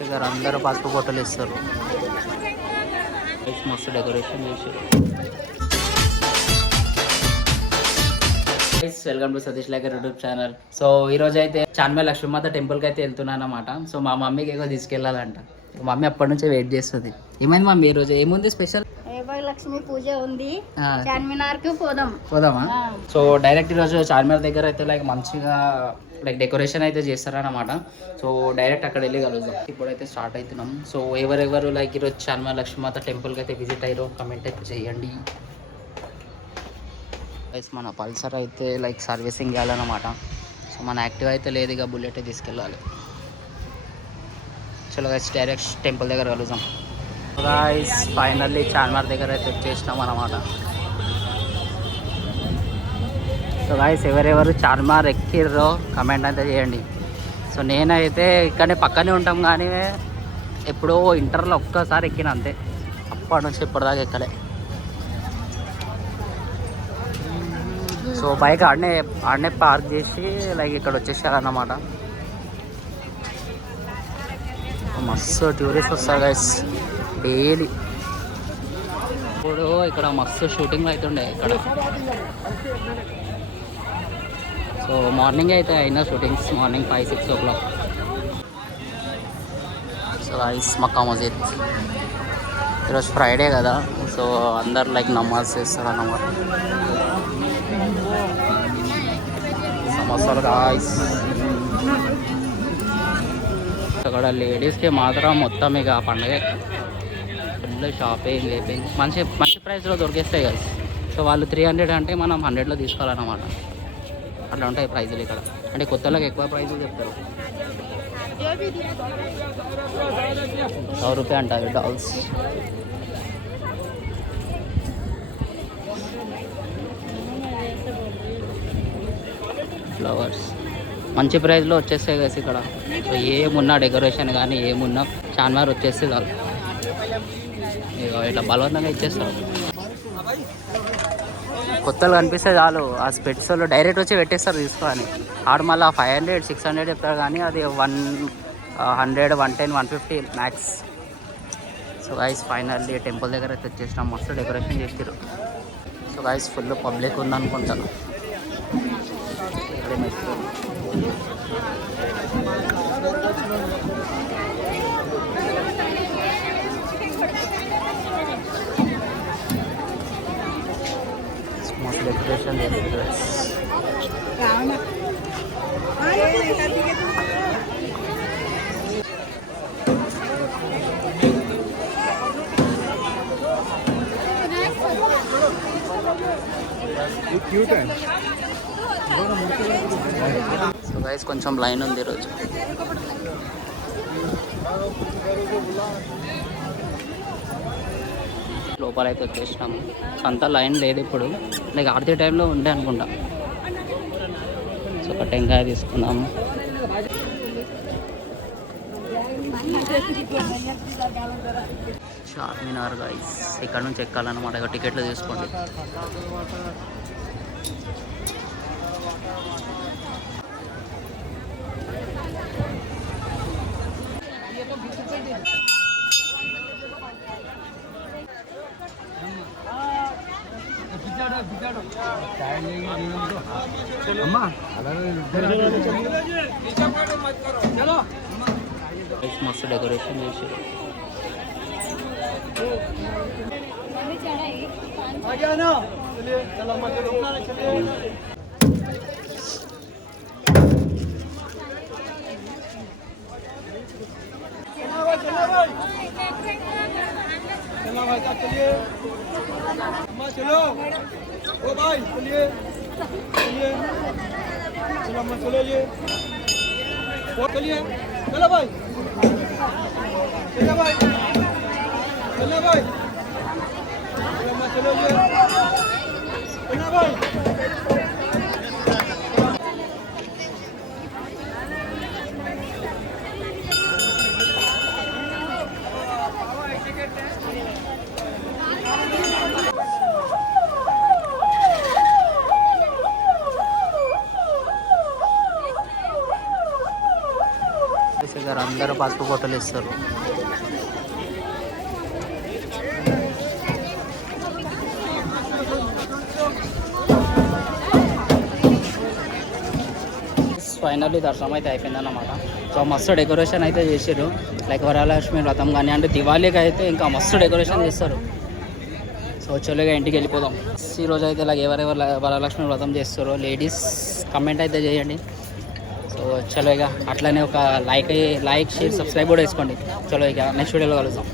దగ్గర అందరూ పసుపు బొట్టలు ఇస్తారు. మస్తు డెకరేషన్ చేశారు. Welcome to Satish lacquer YouTube channel. So ఈ రోజు అయితే చార్మినార్ లక్ష్మీమాత టెంపుల్కి అయితే వెళ్తున్నాను అనమాట. సో మా మమ్మీకి ఏదో తీసుకెళ్ళాలంట. మమ్మీ అప్పటి నుంచే వెయిట్ చేస్తుంది. ఏమైంది మమ్మీ ఈ రోజు ఏముంది స్పెషల్? లక్ష్మీ పూజ ఉంది, చార్మినార్ కి పోదామా? సో డైరెక్ట్ ఈరోజు చార్మినార్ దగ్గర అయితే మంచిగా డెకరేషన్ అయితే చేస్తారనమాట. సో డైరెక్ట్ అక్కడ వెళ్ళి కలుద్దాం. ఇప్పుడైతే స్టార్ట్ అవుతున్నాం. సో ఎవరెవరు ఈరోజు చార్మినార్ లక్ష్మీమాత టెంపుల్కి అయితే విజిట్ అయ్యారో కమెంట్ అయితే చేయండి. మన పల్సర్ అయితే సర్వీసింగ్ చేయాలన్నమాట. సో మన యాక్టివ్ అయితే లేదు, ఇక బుల్లెట్ తీసుకెళ్ళాలి. చలో గైస్ డైరెక్ట్ టెంపుల్ దగ్గర కలుద్దాం. గైస్ ఫైనల్లీ చార్మినార్ దగ్గర అయితే వచ్చేసినాం అన్నమాట. సో గైస్ ఎవరెవరు చార్మినార్ ఎక్కిర్రో కమెంట్ అయితే చేయండి. సో నేనైతే ఇక్కడనే పక్కనే ఉంటాం, కానీ ఎప్పుడో ఇంటర్లో ఒక్కసారి ఎక్కిన అంతే, అప్పటి నుంచి ఇప్పటిదాకా ఎక్కలే. సో బైక్ ఆడనే పార్క్ చేసి ఇక్కడ వచ్చేసారన్నమాట. మస్తు టూరిస్ట్ వస్తారు గైస్ డైలీ. ఇప్పుడు ఇక్కడ మస్తు షూటింగ్లు అవుతుండే ఇక్కడ. సో మార్నింగ్ అయితే అయినా shootings, morning 5-6 o'clock. So guys Mecca Masjid ఈరోజు ఫ్రైడే కదా, సో అందరు నమాజ్ చేస్తారు అన్నమాట. సమోసాలు గాయ్స్. అక్కడ లేడీస్కి మాత్రం మొత్తం ఇక పండగ ఫుల్ షాపింగ్ మంచి మంచి ప్రైస్లో దొరికేస్తాయి కదా. సో వాళ్ళు 300 అంటే మనం 100లో తీసుకోవాలన్నమాట. అట్లా ఉంటాయి ప్రైజులు ఇక్కడ. అంటే కొత్తలకు ఎక్కువ ప్రైజులు చెప్తారు. 100 రూపాయ అంటారు డాల్స్. ఫ్లవర్స్ మంచి ప్రైస్లో వచ్చేస్తాయి కదా ఇక్కడ. సో ఏమున్నా డెకరేషన్ కానీ ఏమున్నా చార్మినార్ వచ్చేస్తే చాలు, ఇట్లా బలవంతంగా ఇచ్చేస్తారు. కొత్తలు కనిపిస్తే చాలు, ఆ స్పెట్స్ వాళ్ళు డైరెక్ట్ వచ్చి పెట్టేస్తారు తీసుకొని. ఆడు మళ్ళీ 500, 600 చెప్తారు, కానీ అది 100, 110, 150 max. So guys finally temple దగ్గర అయితే వచ్చేసినాం. మస్తు డెకరేషన్ చేసారు. సో గైస్ ఫుల్ పబ్లిక్ ఉందనుకుంటాను. మస్తు డెకరేషన్ చేసారు. సో గైస్ కొంచెం లైన్ ఉంది ఈరోజు. లోపల అయితే వచ్చేసినాము. అంత లైన్ లేదు ఇప్పుడు, ఆర్తి టైంలో ఉండే అనుకుంటా. సో ఒక టెంకాయ తీసుకున్నాము. చార్మినార్ గైస్ ఇక్కడ నుంచి ఎక్కాలన్నమాట. ఇక టికెట్లు తీసుకోండి. మస్తు డెకరేషన్ చేసారు. चलो ओ भाई चलिए चलिए चलो हम चलो ये वो चलिए चलो भाई चलो भाई चलो भाई चलो ये चलो भाई ఇక్కడ అందరూ పసుపు బొట్టలు ఇస్తారు. ఫైనల్లీ దర్శనం అయితే అయిపోయిందన్నమాట. సో మస్తు డెకరేషన్ అయితే చేసారు. లైక్ వరలక్ష్మి వ్రతం కానీ అంటే దివాళీకి అయితే ఇంకా మస్తు డెకరేషన్ చేస్తారు. సో చొల్లుగా ఇంటికి వెళ్ళిపోదాం. ఈరోజు అయితే ఇలాగ ఎవరెవరు వరలక్ష్మి వ్రతం చేస్తారో లేడీస్ కమెంట్ అయితే చేయండి. సో చలో ఇక అట్లనే ఒక లైక్ షేర్ సబ్స్క్రైబ్ కూడా వేసుకోండి. చలో ఇక నెక్స్ట్ వీడియోలో కలుద్దాం.